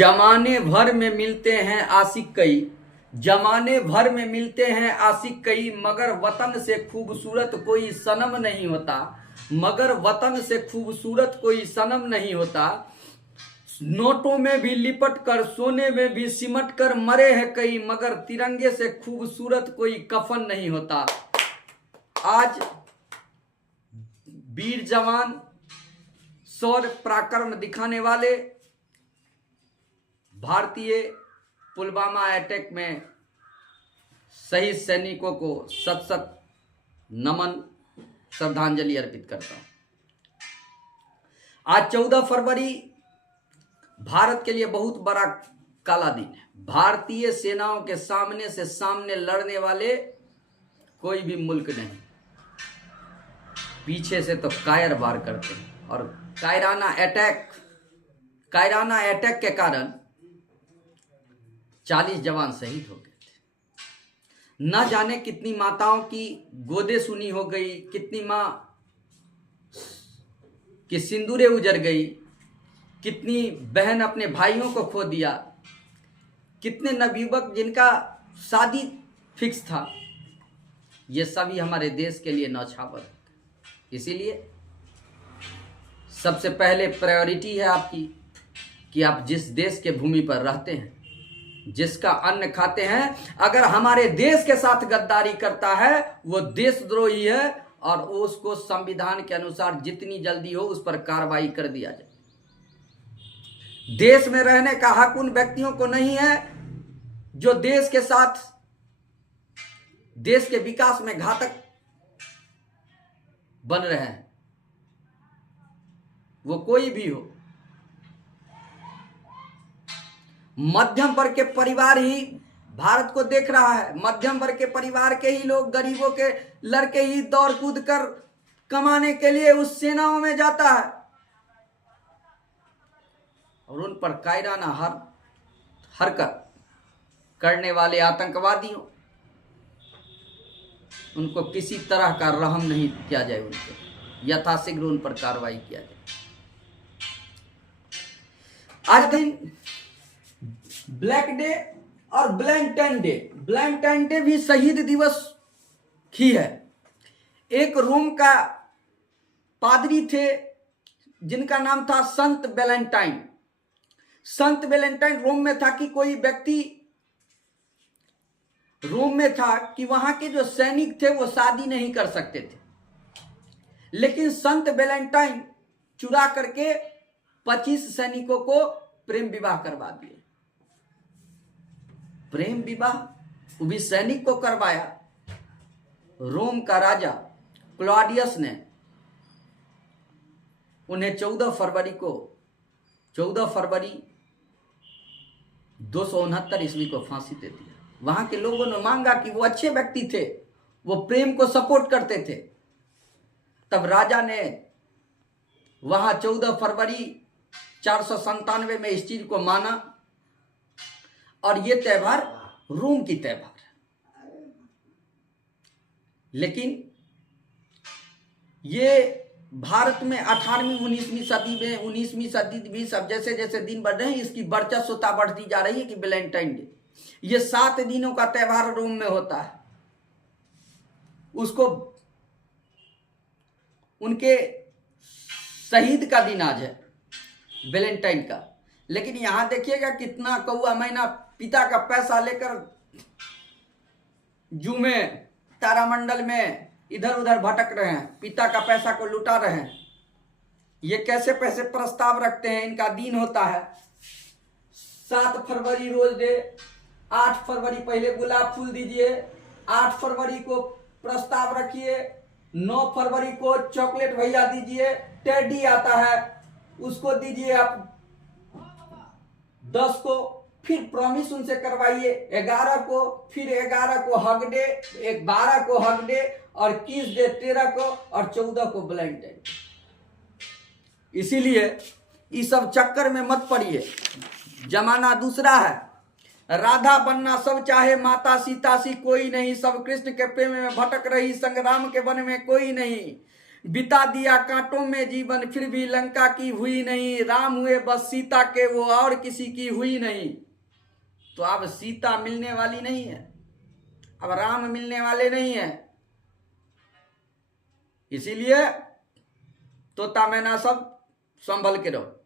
जमाने भर में मिलते हैं आशिक कई, जमाने भर में मिलते हैं आशिक कई, मगर वतन से खूबसूरत कोई सनम नहीं होता, मगर वतन से खूबसूरत कोई सनम नहीं होता। नोटों में भी लिपट कर, सोने में भी सिमट कर मरे हैं कई, मगर तिरंगे से खूबसूरत कोई कफन नहीं होता। आज वीर जवान शौर्य पराक्रम दिखाने वाले भारतीय पुलवामा अटैक में शहीद सैनिकों को सत सत नमन, श्रद्धांजलि अर्पित करता हूं। आज 14 फरवरी भारत के लिए बहुत बड़ा काला दिन है। भारतीय सेनाओं के सामने से सामने लड़ने वाले कोई भी मुल्क नहीं, पीछे से तो कायर वार करते हैं। और कायराना अटैक के कारण 40 जवान शहीद हो गए थे। न जाने कितनी माताओं की गोदे सुनी हो गई, कितनी मां की सिंदूरें उजड़ गई, कितनी बहन अपने भाइयों को खो दिया, कितने नवयुवक जिनका शादी फिक्स था। ये सभी हमारे देश के लिए न्यौछावर है। इसीलिए सबसे पहले प्रायोरिटी है आपकी कि आप जिस देश के भूमि पर रहते हैं, जिसका अन्न खाते हैं, अगर हमारे देश के साथ गद्दारी करता है वो देशद्रोही है और उसको संविधान के अनुसार जितनी जल्दी हो उस पर कार्रवाई कर दिया जाए। देश में रहने का हक उन व्यक्तियों को नहीं है जो देश के साथ, देश के विकास में घातक बन रहे हैं, वो कोई भी हो। मध्यम वर्ग के परिवार ही भारत को देख रहा है। मध्यम वर्ग के परिवार के ही लोग, गरीबों के लड़के ही दौड़ कूद कर कमाने के लिए उस सेनाओं में जाता है और उन पर कायराना हरकत करने वाले आतंकवादियों, उनको किसी तरह का रहम नहीं किया जाए, उनके यथाशीघ्र उन पर कार्रवाई किया जाए। आज दिन ब्लैक डे और ब्लैंकटाइन डे भी शहीद दिवस ही है। एक रोम का पादरी थे जिनका नाम था संत वैलेंटाइन। संत वैलेंटाइन रोम में था कि कोई व्यक्ति रोम में था कि वहां के जो सैनिक थे वो शादी नहीं कर सकते थे, लेकिन संत वैलेंटाइन चुरा करके 25 सैनिकों को प्रेम विवाह करवा दिए। प्रेम विवाह वो भी सैनिक को करवाया। रोम का राजा क्लॉडियस ने उन्हें 14 फरवरी 269 ईस्वी को फांसी दे दिया। वहां के लोगों ने मांगा कि वो अच्छे व्यक्ति थे, वो प्रेम को सपोर्ट करते थे। तब राजा ने वहां 14 फरवरी 497 में इस चीज को माना और ये त्योहार रोम की त्योहार है। लेकिन ये भारत में 18वीं 19वीं सदी में, 19वीं सदी भी सब जैसे जैसे दिन बढ़ रहे हैं, इसकी वर्चस्वता बढ़ती जा रही है कि वैलेंटाइन डे, ये 7 दिनों का त्योहार रोम में होता है। उसको उनके शहीद का दिन आज है, वैलेंटाइन का। लेकिन यहां देखिएगा कितना कौआ मैना पिता का पैसा लेकर जू में, तारामंडल में इधर उधर भटक रहे हैं, पिता का पैसा को लुटा रहे हैं। ये कैसे पैसे प्रस्ताव रखते हैं, इनका दिन होता है 7 फरवरी रोज डे, 8 फरवरी पहले गुलाब फूल दीजिए, 8 फरवरी को प्रस्ताव रखिए, 9 फरवरी को चॉकलेट भैया दीजिए, टेडी आता है उसको दीजिए आप 10 को, फिर प्रॉमिस उनसे करवाइए 11 को, फिर 11 को हग डे, 12 को हग डे और किस डे 13 को और 14 को वैलेंटाइन। इसीलिए इस सब चक्कर में मत पड़िए, जमाना दूसरा है। राधा बनना सब चाहे, माता सीता सी कोई नहीं, सब कृष्ण के प्रेम में भटक रही, संग्राम के वन में कोई नहीं। बिता दिया कांटों में जीवन फिर भी लंका की हुई नहीं, राम हुए बस सीता के वो और किसी की हुई नहीं। तो अब सीता मिलने वाली नहीं है, अब राम मिलने वाले नहीं है। इसीलिए तोता मैना सब संभल के रहो।